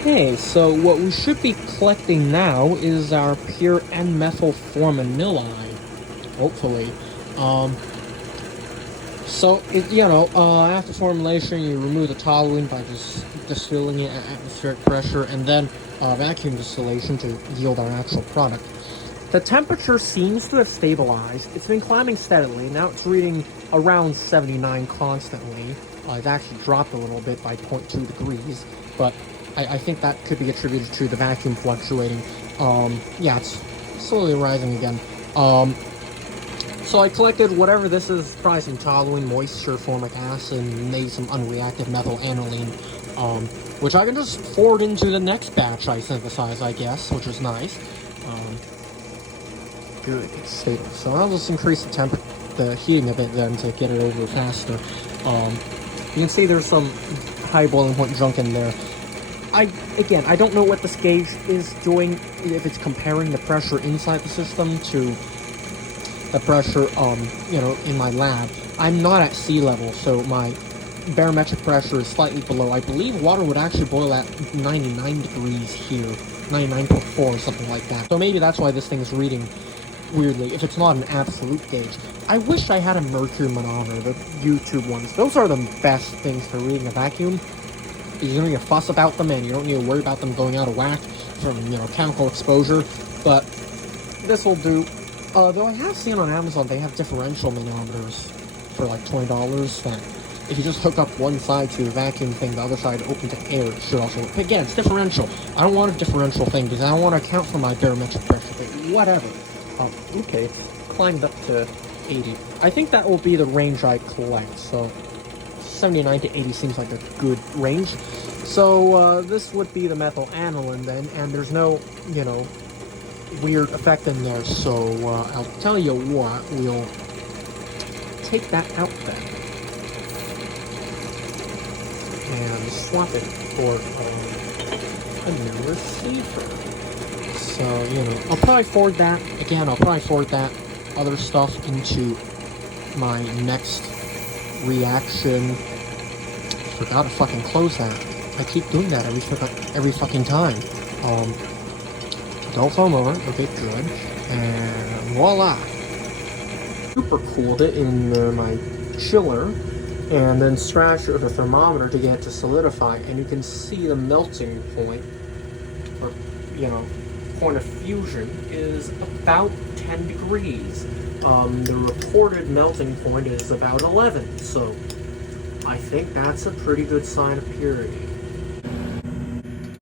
Okay, so what we should be collecting now is our pure n-methylformanilide, hopefully. Um, after formulation, you remove the toluene by just distilling it at atmospheric pressure, and then vacuum distillation to yield our actual product. The temperature seems to have stabilized. It's been climbing steadily. Now it's reading around 79 constantly. It's actually dropped a little bit by 0.2 degrees, but I think that could be attributed to the vacuum fluctuating. Yeah, it's slowly rising again. So I collected whatever this is, probably some toluene, moisture, formic acid, and maybe some unreactive methyl aniline, which I can just forward into the next batch I synthesize, I guess, which is nice. Good, it's stable. So I'll just increase the heating a bit then to get it over faster. You can see there's some high boiling point junk in there. Again, I don't know what this gauge is doing, if it's comparing the pressure inside the system to the pressure, in my lab. I'm not at sea level, so my barometric pressure is slightly below. I believe water would actually boil at 99 degrees here, 99.4 or something like that. So maybe that's why this thing is reading weirdly, if it's not an absolute gauge. I wish I had a mercury manometer, the YouTube ones. Those are the best things for reading a vacuum. You don't need to fuss about them, and you don't need to worry about them going out of whack from, chemical exposure. But this will do. Though I have seen on Amazon they have differential manometers for like $20 that if you just hook up one side to the vacuum thing, the other side open to air, it should also work. Again, it's differential. I don't want a differential thing because I don't want to account for my barometric pressure, but whatever. Okay, climbed up to 80. I think that will be the range I collect, so 79 to 80 seems like a good range. So this would be the methyl aniline then, and there's no, weird effect in there, so I'll tell you what, we'll take that out then and swap it for a new receiver. So, I'll probably forward that, other stuff into my next reaction. Forgot to fucking close that. I keep doing that every fucking time. Don't foam over. Okay, good. And voila! Super cooled it in my chiller, and then scratched it with a thermometer to get it to solidify, and you can see the melting point, or, point of fusion, is about 10 degrees. The reported melting point is about 11, so I think that's a pretty good sign of purity.